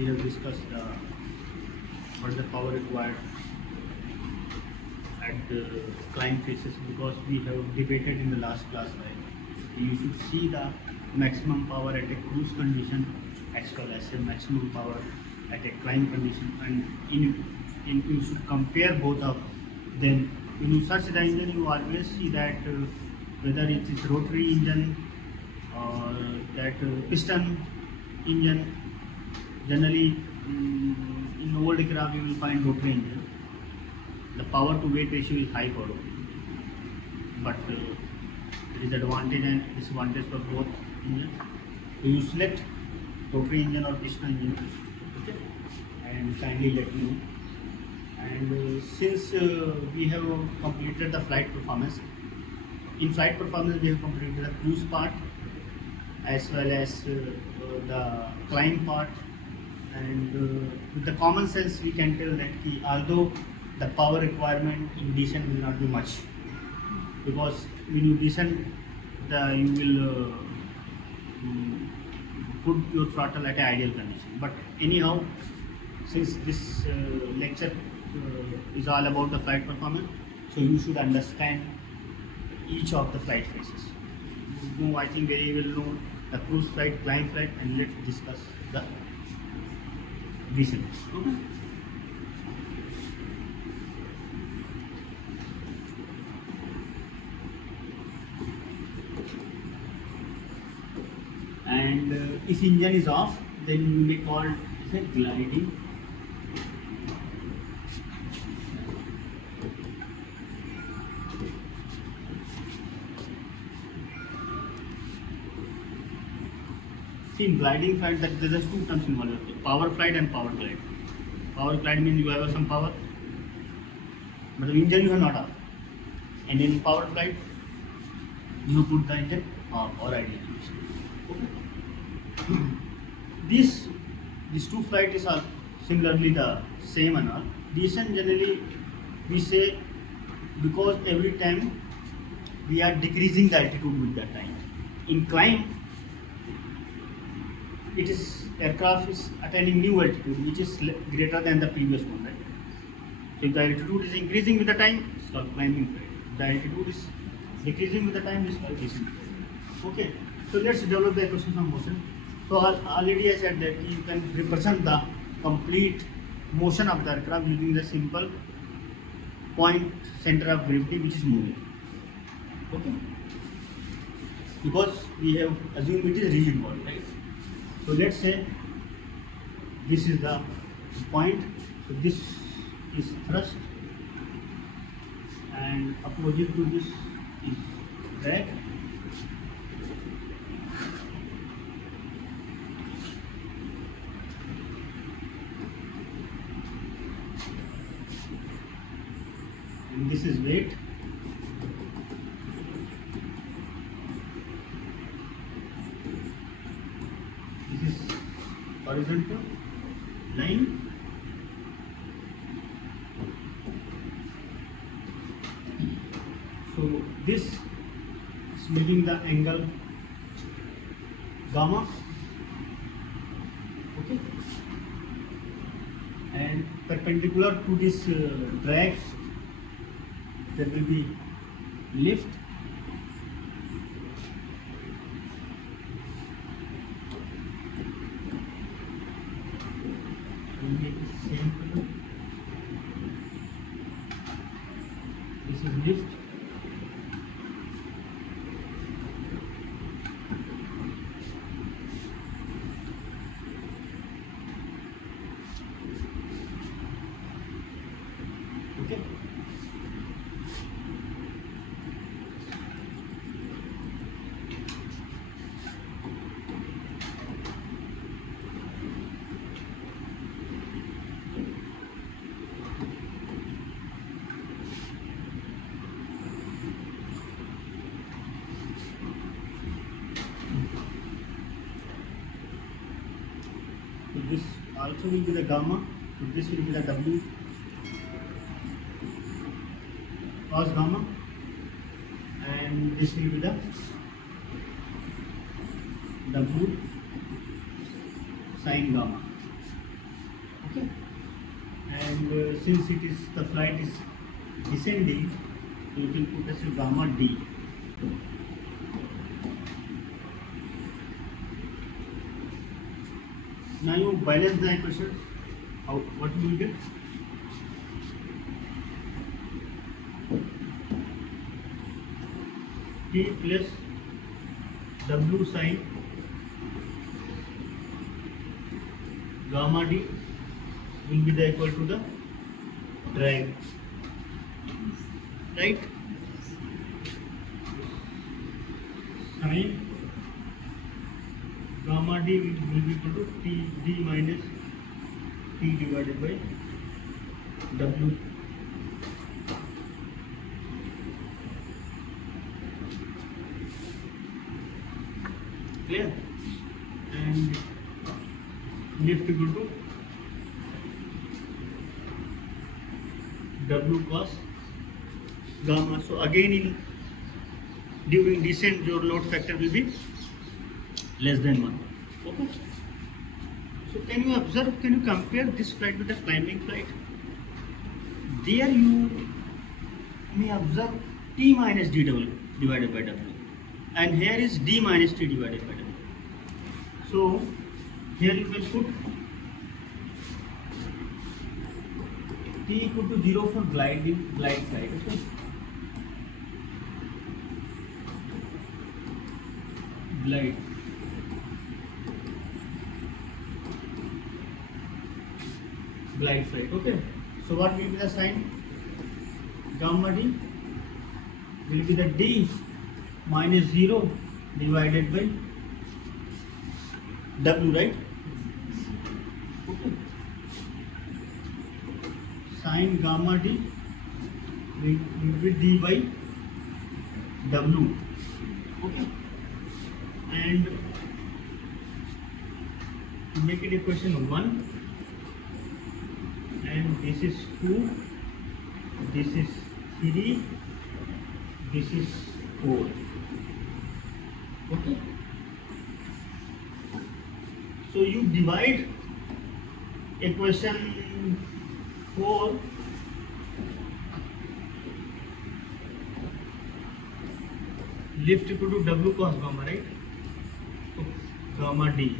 we have discussed what the power required at the climb phases, because we have debated in the last class, right? You should see the maximum power at a cruise condition as well as a maximum power at a climb condition, and you should compare both of them. When you search the engine, you always see that whether it is rotary engine or that piston engine. Generally, in old aircraft you will find rotary engine. The power to weight ratio is high for rotary, but there is advantage and disadvantage for both engines. So you select rotary engine or piston engine, okay, and kindly let me know. And since we have completed the flight performance, in flight performance we have completed the cruise part as well as the climb part, and with the common sense we can tell that although the power requirement in descent will not be much, because when you descend you will put your throttle at an ideal condition. But anyhow, since this lecture is all about the flight performance, so you should understand each of the flight phases. You know, I think very well know the cruise flight, climb flight, and let's discuss the descent. Okay. And if engine is off, then you may call it gliding. See, in gliding flight, that there are two terms involved: power flight and power glide. Power glide means you have some power, but the engine you have not off. And in power flight, you put the engine off or ideal condition. Okay. These two flights are similarly the same and all. Descent generally we say, because every time we are decreasing the altitude with that time. In climb, it is aircraft is attaining new altitude which is greater than the previous one, right? So if the altitude is increasing with the time, it's called climbing flight. If the altitude is decreasing with the time, it's called descent flight. Okay. So let's develop the equation of motion. So already I said that you can represent the complete motion of the aircraft using the simple point center of gravity which is moving. Okay. Because we have assumed it is rigid body, right? So let's say this is the point. So this is thrust, and opposite to this is drag. And this is weight. This is horizontal line. So this is making the angle gamma. Okay. And perpendicular to this drag, there will be lift. We make it same color. This is lift. Okay. So this also will be the gamma. So this will be the W cos gamma, and this will be the W sin gamma. Okay. And since the flight is descending, you can put as gamma d. Now you balance the equations. What you will get? T plus W sine gamma d will be the equal to the drag, right? Sine gamma d will be equal to T d minus T divided by W. Clear? And lift equal to W cos gamma. So again during descent your load factor will be less than 1. Okay. So can you observe, can you compare this flight with the climbing flight? There you may observe T minus dW divided by W, and here is D minus T divided by W. So here you can put T equal to 0 for glide side. Okay. Glide. Glide side. Okay. So what will be the sign? Gamma D will be the D minus 0 divided by W, right? Okay. Sin gamma D will be D by W. Okay. And to make it equation 1, and this is 2, this is 3, this is 4. Okay. So you divide equation 4 lift equal to W cos gamma, right? So gamma D.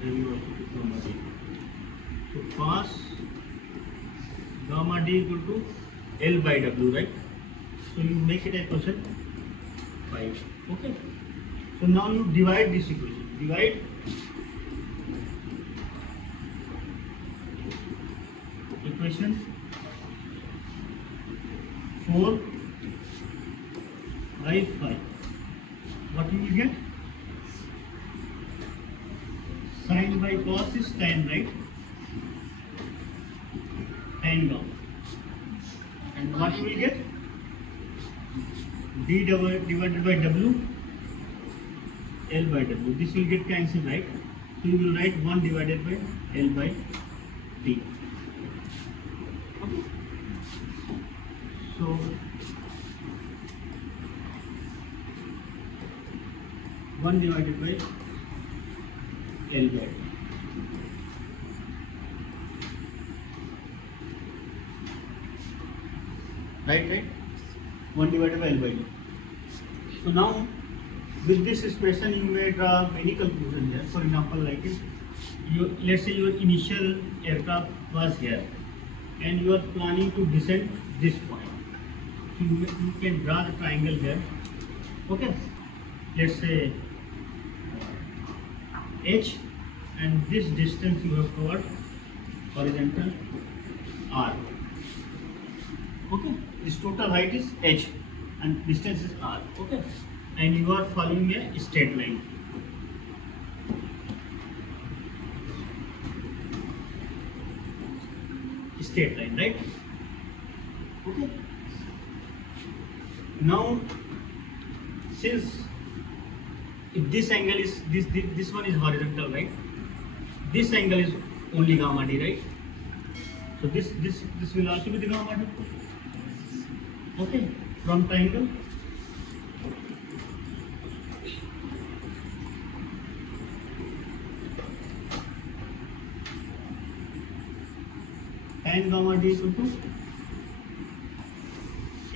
Then you also put gamma D. So cos gamma D equal to L by W, right? So you make it equation 5. Okay. So now you divide this equation. Divide equation 4 by 5. What you will get? Sin by cos is tan, right? Tan gamma. And what you will get? D divided by W, L by W. This will get cancelled, right? So you will write 1 divided by L by D. Okay. So 1 divided by L by D. Right? 1 divided by L by D. So now, with this expression, you may draw many conclusions here. For example, like this, let's say your initial aircraft was here, and you are planning to descend this point. So you can draw the triangle here. Okay. Let's say H, and this distance you have covered horizontal R. Okay. This total height is H, and distance is R. Okay. And you are following a straight line. Straight line, right? Okay. Now, since if this angle is this one is horizontal, right? This angle is only gamma D, right? So this will also be the gamma D. Okay. From triangle. tan gamma d equal to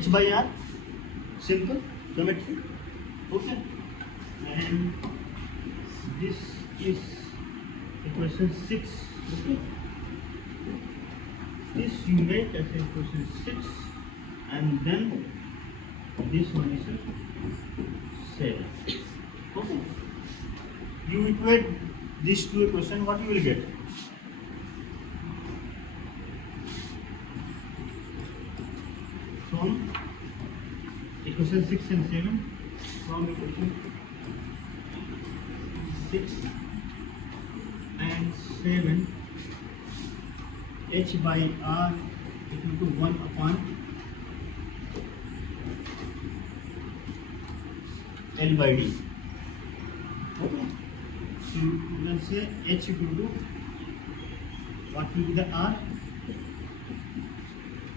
h by r, simple geometry. Okay, and this is equation 6. Okay, this you make as equation 6, and then this one is 7. Okay, you equate these two equations, what you will get? From equation 6 and 7, from equation 6 and 7, h by r equal to 1 upon L by D. Okay, so you can say h equal to, what will be the r?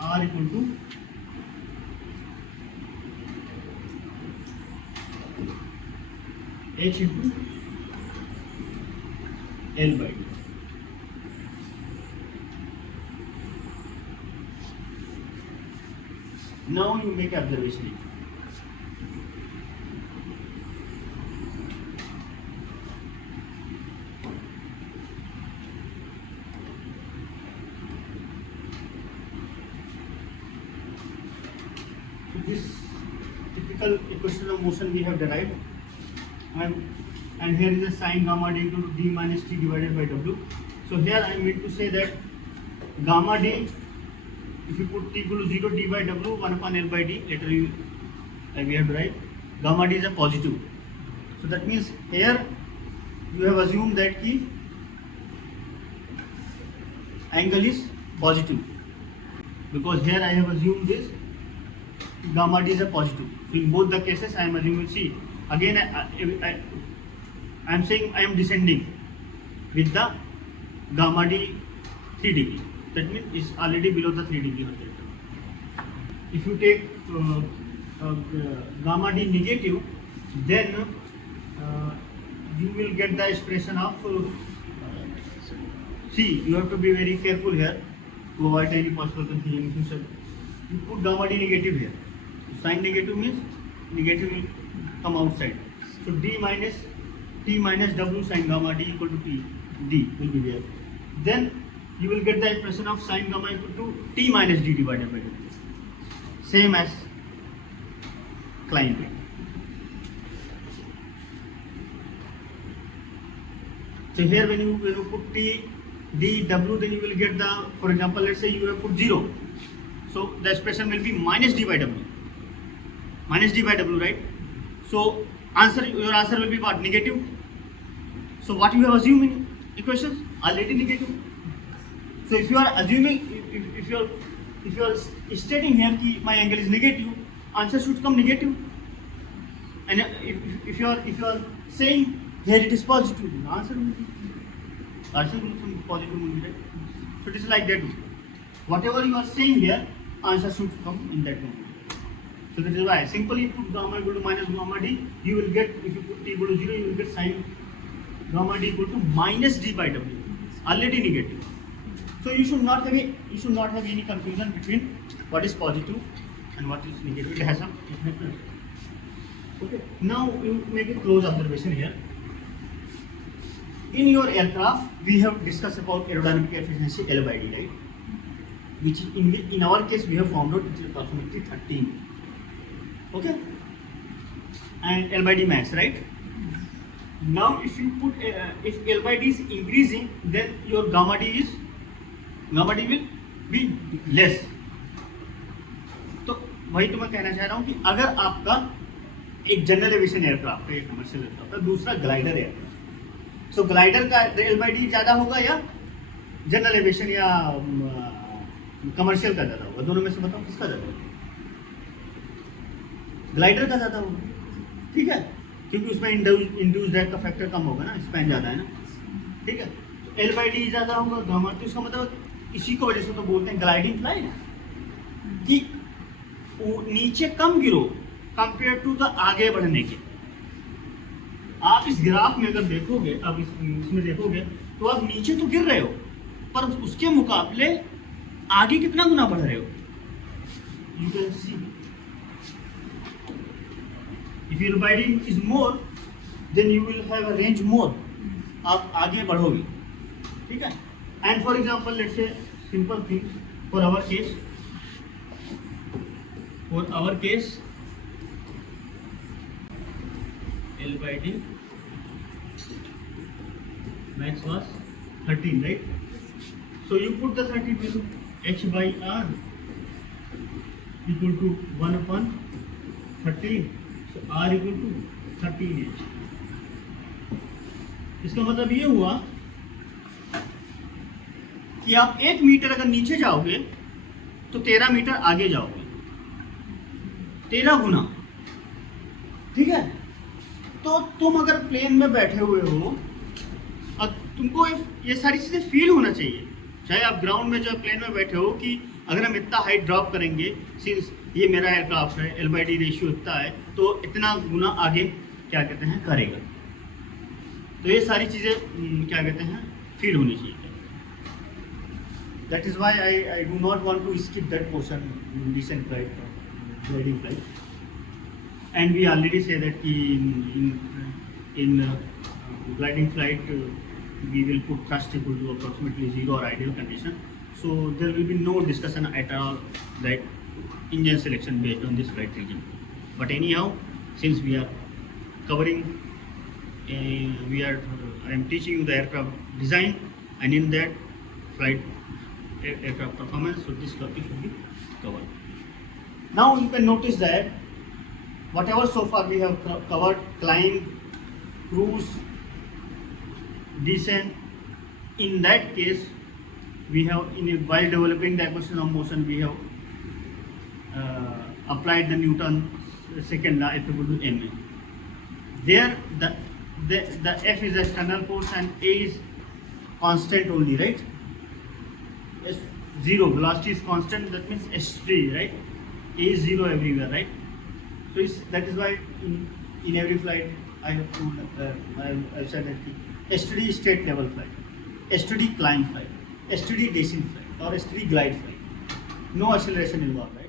R equal to h into L by D. Now you make observation. So this typical equation of motion we have derived, and here is a sin gamma d equal to d minus t divided by w. So here I mean to say that gamma d, if you put t equal to 0, d by w 1 upon L by d, later we have derived gamma d is a positive. So that means here you have assumed that the angle is positive, because here I have assumed this gamma d is a positive. So in both the cases I am assuming, see again I am saying I am descending with the gamma d 3 degree. That means it's already below the 3 degree. If you take gamma d negative, then you will get the expression of see, you have to be very careful here to avoid any possible confusion. You put gamma d negative here. Sign negative means negative will come outside. So d minus t minus w sin gamma d equal to t, d will be there. Then you will get the expression of sin gamma equal to t minus d divided by w. Same as climb plane. So here when you put t, d, w, then you will get the, for example, let's say you have put 0. So the expression will be minus d by w. Minus d by w, right? So your answer will be what? Negative. So what you have assumed in equations? Already negative. So if you are assuming, if you are stating here that my angle is negative, answer should come negative. And if you are saying here it is positive, the answer will be some positive will be, right? So it is like that. Whatever you are saying here, answer should come in that way. So that is why simply put gamma equal to minus gamma d, you will get, if you put t equal to 0, you will get sin gamma d equal to minus d by w, already negative. So you should not have any confusion between what is positive and what is negative. It has some difference. Okay. Now you make a close observation here. In your aircraft, we have discussed about aerodynamic efficiency L by D, right? Which in our case we have found out it is approximately 13. Okay, and L by D max, right? Now if you put if L by D is increasing, then your gamma D will be less. तो वही तो मैं कहना चाह रहा हूँ कि अगर आपका एक जनरल एविएशन एयरक्राफ्ट है, कमर्शियल एयरक्राफ्ट है, दूसरा ग्लाइडर एयरक्राफ्ट, सो ग्लाइडर का L by D ज़्यादा होगा या जनरल एविएशन या कमर्शियल का ज़्यादा होगा? दोनों में से बताओ किसका ज़्यादा होगा? ग्लाइडर का ज़्यादा होगा, ठीक है, क्योंकि उसमें इंड्यूस ड्रैग का फैक्टर कम होगा ना, स्पैन ज़्यादा है ना, ठीक है। L by D ज़्यादा होगा गामा, तो इसका मतलब इसी को वजह से तो बोलते हैं ग्लाइडिंग फ्लाइट, कि नीचे कम गिरो कंपेयर टू द आगे बढ़ने के। आप इस ग्राफ में अगर देखोगे, अब इसमें देखोगे तो आप नीचे तो गिर रहे हो, पर उसके मुकाबले आगे कितना गुना बढ़ रहे हो, यू कैन सी इफ एल्बाइडिन is more then you will have a range more, आप आगे बढ़ोगे, ठीक है। And for example let's say simple thing for our case L by D max was 13, right? So you put the 13 value, H by R equal to 1 upon 13, so R equal to 13H. इसका मतलब ये हुआ कि आप 1 metre अगर नीचे जाओगे तो 13 मीटर आगे जाओगे, 13 गुना, ठीक है। तो तुम अगर प्लेन में बैठे हुए हो और तुमको ये सारी चीज़ें फील होना चाहिए, चाहे आप ग्राउंड में जो प्लेन में बैठे हो, कि अगर हम इतना हाइट ड्रॉप करेंगे, सिंस ये मेरा एयरक्राफ्ट है, L by D रेशियो इतना है, तो इतना गुना आगे क्या कहते हैं करेगा। तो ये सारी चीज़ें क्या कहते हैं फील होनी चाहिए। That is why I do not want to skip that portion in recent flight, gliding flight. And we already say that in gliding flight we will put thrust equal to approximately 0 or ideal condition. So there will be no discussion at all that engine selection based on this flight region. But anyhow, since we are covering, I am teaching you the aircraft design, and in that flight aircraft performance, so this topic should be covered. Now you can notice that whatever so far we have covered, climb, cruise, descent, in that case we have while developing the equation of motion we have applied the Newton's second law, F equal to ma. There the F is external force and A is constant only, right? S0, velocity is constant, that means S3, right? A is 0 everywhere, right? So that is why in every flight I have told, I've said that STD state level flight, STD climb flight, STD descent flight, or STD glide flight, no acceleration involved, right?